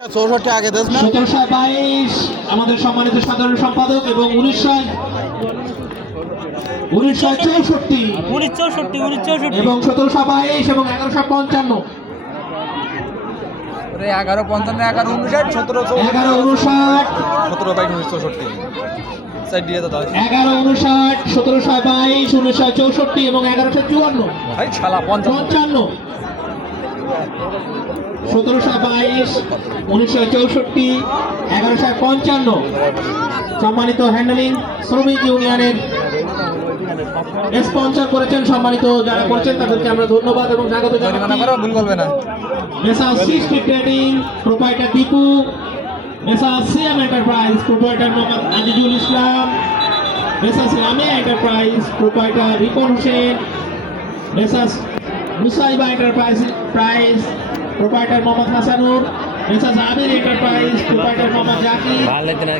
64 আগে দেশ না 1722 আমাদের সম্মানিত সাধারণ সম্পাদক এবং 1964 এবং 1722 এবং 1155 1155 1159 17 1159 17 বাইট 1964 সাইড দিয়ে দাও 1159 1722 1964 এবং 1154 ভাই শালা 55 1722 1964 1155 সম্মানিত হ্যান্ডলিং শ্রমিক ইউনিয়নের স্পন্সর করেছেন। সম্মানিত যারা করেছেন তাদেরকে আমরা ধন্যবাদ এবং স্বাগত জানাচ্ছি। ভুল বলবে না মেসা সিস্টি trading proprietor Dipu, messrs CM enterprise proprietor Mohammad Azizul Islam, messrs Lamia enterprise proprietor Ripon Hossain, messrs Musaiba enterprise proprietor Mohammad Hasanur, messrs Abir enterprise proprietor Mohammad Zakir,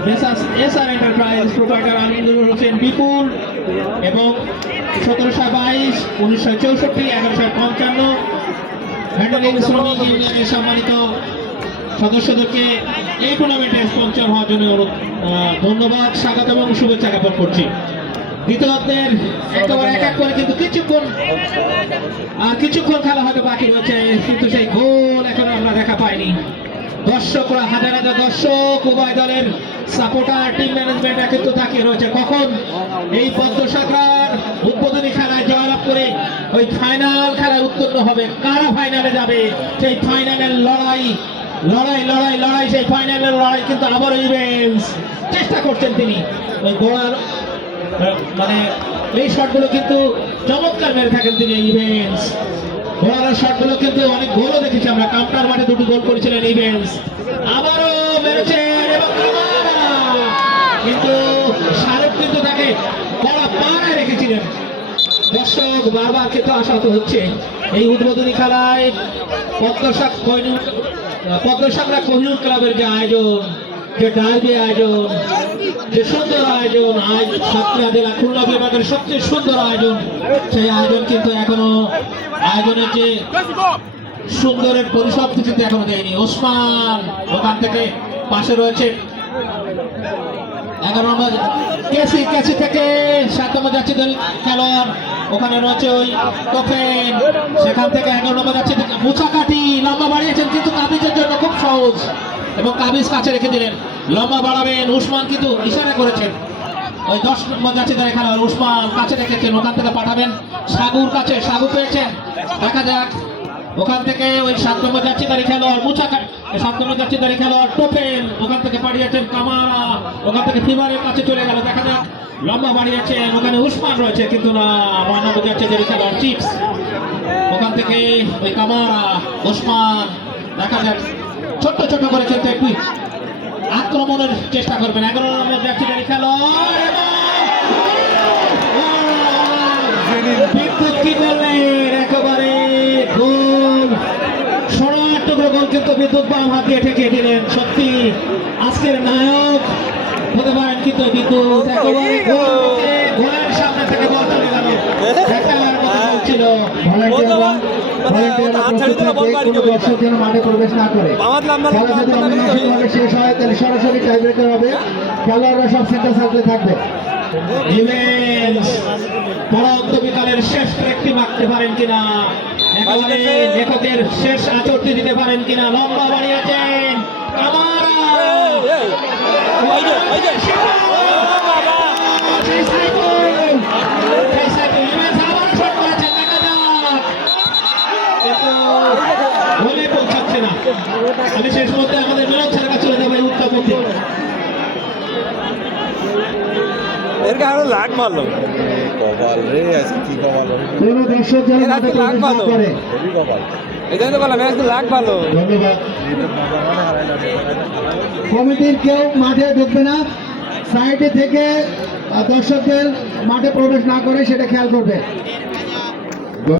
messrs SR enterprise proprietor Aminul Hossain Bipul এবং 1722 1964 1155 হ্যান্ডলিং শ্রমিক ইউনিয়নের সম্মানিত সদস্যদেরকে এই টুর্নামেন্টে স্পন্সর হওয়ার জন্য ধন্যবাদ, স্বাগত এবং শুভেচ্ছা জ্ঞাপন করছি। দ্বিতীয়ার্ধের একেবারে এক এক করে কিন্তু কিছুক্ষণ খেলা হয়তো বাকি রয়েছে, কিন্তু সেই গোল এখনো আমরা দেখা পাইনি। দর্শকরা হাজার হাজার দর্শক উভয় দলের সাপোর্টার টিম ম্যানেজমেন্ট কিন্তু তাকিয়ে রয়েছে কখন এই পদ্মসাগর উদ্বোধনী খেলায় জয়লাভ করে ওই ফাইনাল খেলায় উত্তীর্ণ হবে, কারা ফাইনালে যাবে। সেই ফাইনালের লড়াই সেই ফাইনালের লড়াই কিন্তু আবারও ইভেন্টস চেষ্টা করছেন তিনি ওই গোড়ার মানে এই শটগুলো কিন্তু চমৎকার মেরে থাকেন তিনি। ইভেন্টস গোড়ার শটগুলো কিন্তু অনেক গোলও দেখেছি আমরা, কাউন্টার মাঠে দুটো গোল করেছিলেন ইভেন্টস, আবারও মেরেছেন এবং কিন্তু শাহরুখ কিন্তু তাকে কড়া পাড়ায় রেখেছিলেন। দর্শক বারবার কিন্তু আশাহত হচ্ছে এই উদ্বোধনী খেলায় পদ্মসাগরা কোহিনুর ক্লাবের যে আয়োজন, যে ডার্বি আয়োজন, যে সুন্দর আয়োজন, আজ সাতক্ষীরা জেলা খুলনা বিভাগের সবচেয়ে সুন্দর আয়োজন, সেই আয়োজন কিন্তু এখনো আয়োজনের যে সুন্দরের পরিসর কিন্তু এখনো দেয়নি। ওসমান ওখান থেকে পাশে রয়েছে 11 নম্বর কেসি থেকে 7 নম্বর যাচ্ছে খেলোয়াড়, ওখানে রয়েছে ওই তোফেন, সেখান থেকে 11 নম্বর যাচ্ছে মুছাকাটি, লম্বা বাড়িয়েছেন কিন্তু কাবিজের জন্য খুব সহজ এবং কাবিজ কাছে রেখে দিলেন, লম্বা বাড়াবেন। উসমান কিন্তু ইশারা করেছেন ওই 10 নম্বর যাচ্ছে তারা খেলোয়াড় উসমান কাছে রেখেছেন, ওখান থেকে পাঠাবেন সাগুর কাছে, সাগু পেয়েছেন, দেখা যাক ওখান থেকে ওই 7 নম্বর যাচ্ছে তারি খেলোয়াড় মুছাকাটি, 7 নম্বর যাচ্ছে তারি খেলোয়াড় টোপেন, ওখান থেকে পাঠিয়েছেন কামারা, ওখান থেকে ফিবারের কাছে চলে গেল, দেখা যাক লম্বা বাড়িয়েছেন, ওখানে উসমান রয়েছে কিন্তু না, 9 নম্বর যাচ্ছে তারি খেলোয়াড় চিপস, ওখান থেকে ওই কামারা উসমান, দেখা যাক ছোট্ট ছোট্ট করে কিন্তু একটু আক্রমণের চেষ্টা করবেন। 11 নম্বর যাচ্ছে তারি খেলোয়াড় বিদ্যুৎ কি করলেন, একেবারে গোল, সোনার টুকরো গোল কিন্তু বিদ্যুৎ বাম হাত দিয়ে ঠেকিয়ে দিলেন। সত্যি আজকের নায়ক হতে পারেন কিন্তু বিদ্যুৎ, একেবারে গোলের সামনে থেকে বল চলে গেল, দেখার কথা ছিল। দর্শক যেন মাঠে প্রবেশ না করে, খেলা যদি অমীমাংসিতভাবে শেষ হয় তাহলে সরাসরি টাইব্রেকার হবে, খেলোয়াড়রা সব সেন্টার সার্কেলে থাকবে। পরন্ত বিকালের শেষ ট্রেকটি মারতে পারেন কিনা, একেবারে লেখকের শেষ আচরটি দিতে পারেন কিনা, লম্বা বাড়িয়েছেন পৌঁছাচ্ছে না। আমি শেষ মধ্যে আমাদের মিলন ছেড়ে কাছে চলে যাবে উত্তম এর কারণে লাগ মারলো কপাল রে, আজকে কি কপাল কোনো দর্শক যেন মাঠে প্রবেশ না করে, হেভি কপাল। এই জন্য বললাম আজকে লাগ ভালো। ধন্যবাদ। কমিটির কেউ মাঠে ঢুকবে না, সাইডে থেকে দর্শকদের মাঠে প্রবেশ না করে সেটা খেয়াল করবে।